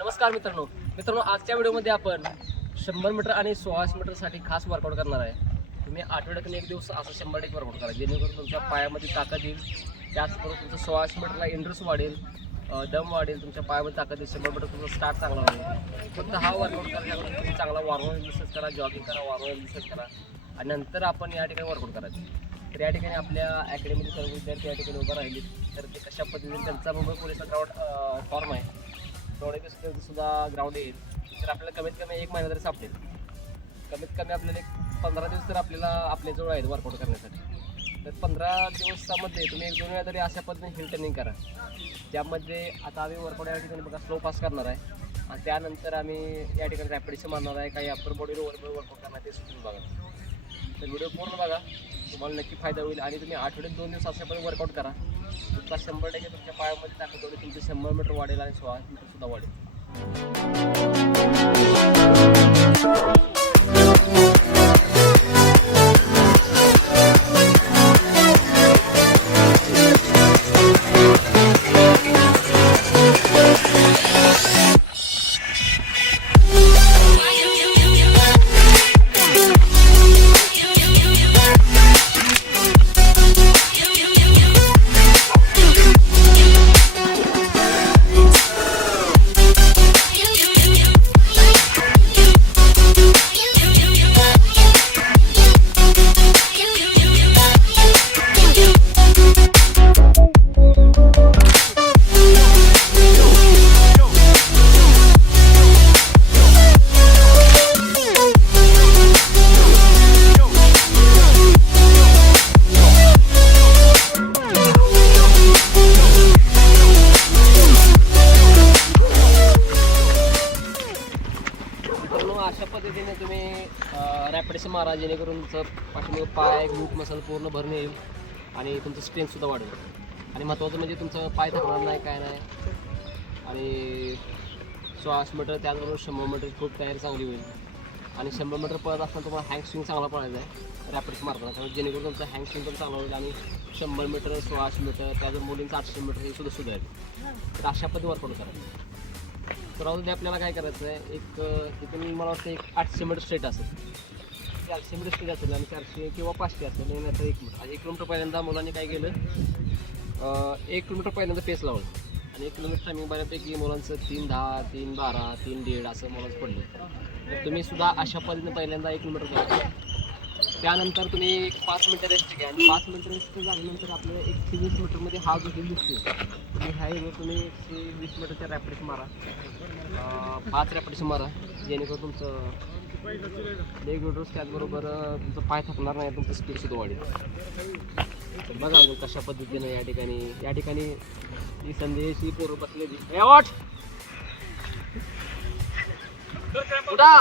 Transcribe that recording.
नमस्कार मित्रांनो, आजच्या व्हिडिओमध्ये आपण 100 मीटर आणि 1600 मीटरसाठी खास वर्कआउट करणार आहे. तुम्ही आठवड्यातून एक दिवस असं 100% वर्कआउट करा, जेणेकरून तुमच्या पायामध्ये ताकद येईल. त्याचबरोबर तुमचं 1600 मीटरला इंड्रेस वाढेल, दम वाढेल, तुमच्या पायामध्ये ताकद येईल. 100 मीटर तुमचा स्टार्ट चांगला होईल. फक्त हा वर्कआउट करण्याकडून तुम्ही चांगला वॉर्मअप एक्सरसाइज करा, जॉगिंग करा, वॉर्मअप एक्सरसाइज करा आणि नंतर आपण या ठिकाणी वर्कआउट करायचं. तर या ठिकाणी आपल्या अकॅडमीचे सर्व विद्यार्थी या ठिकाणी उभं राहिले. तर ते कशा पद्धतीने त्यांचा मुंबई पोलिसचा ग्राउंड फॉर्म आहे, तेवढे सुद्धा ग्राउंड येईल. तर आपल्याला कमीत कमी 1 महिना तरी सापडेल. कमीत कमी आपल्याला 15 दिवस तर आपल्याला आपल्याजवळ आहेत वर्कआउट करण्यासाठी. तर 15 दिवसामध्ये तुम्ही 1-2 वेळा तरी अशा पद्धतीने हिल टर्निंग करा. त्यामध्ये आता आम्ही वर्कआउट या ठिकाणी बघा स्लो पास करणार आहे आणि त्यानंतर आम्ही या ठिकाणी रॅपिडशी मारणार आहे. काही अप्पर बॉडीवर वर्कआउट करणार ते सुद्धा बघा. तर व्हिडिओ पूर्ण बघा, तुम्हाला नक्की फायदा होईल. आणि तुम्ही आठवड्यात 2 दिवस अशापर्यंत वर्कआउट करा. तुमचा 100% तुमच्या पायामध्ये ताकद होईल. तुमचे 100 मीटर वाढेल आणि 1600 मीटर सुद्धा वाढेल. अशा पद्धतीने तुम्ही रॅपिडशी मारा, जेणेकरून तुमचं पाठीमागे पाय ग्लूट मसल पूर्ण भरून येईल आणि तुमचं स्ट्रेंथ सुद्धा वाढेल. आणि महत्त्वाचं म्हणजे तुमचं पाय थकणार नाही, काय नाही. आणि 1600 मीटर त्याचबरोबर 100 मीटर खूप तयारी चांगली होईल. आणि 100 मीटर पळत असताना तुम्हाला हँग स्विंग चांगला पळायचा आहे रॅपिडशी मारताना, त्यामुळे जेणेकरून तुमचं हँग स्विंग पण चांगला होईल. आणि 100 मीटर 1600 मीटर त्याचबरोबर मुलींचं 800 मीटर हे सुद्धा सुधारेल. तर अशा पद्धतीने वर्कआउट करा. तर अजून आपल्याला काय करायचं आहे, इथून मला वाटतं 800 मीटर स्ट्रेट असेल, 400 मीटर स्ट्रेट असेल आणि 400 किंवा 500 असेल. नंतर 1 मीटर 1 किलोमीटर पहिल्यांदा मुलांनी काय केलं, 1 किलोमीटर पहिल्यांदा पेस लावलं आणि 1 किलोमीटर टायमिंग बऱ्यापैकी मुलांचं 3:10, 3:12, 3:30 असं मुलांचं पडलं. तर तुम्ही सुद्धा अशा पद्धतीने पहिल्यांदा 1 किलोमीटर करा. त्यानंतर तुम्ही 5 मिनटं रेस्ट घ्या आणि 5 मिनटं रेस्ट झाल्यानंतर आपल्याला 120 मीटरमध्ये हा जो हिल दिसतो, तुम्ही ह्या हिलवर तुम्ही 120 मीटरच्या रॅपिडशी मारा, 5 रॅपिडशी मारा, जेणेकरून तुमचं लेग रोटर्स त्याचबरोबर तुमचं पाय थकणार नाही, तुमचं स्पीड सुद्धा वाढेल. तर बघा अजून कशा पद्धतीने या ठिकाणी ही संदेश ही पोरं बसलेली कुठा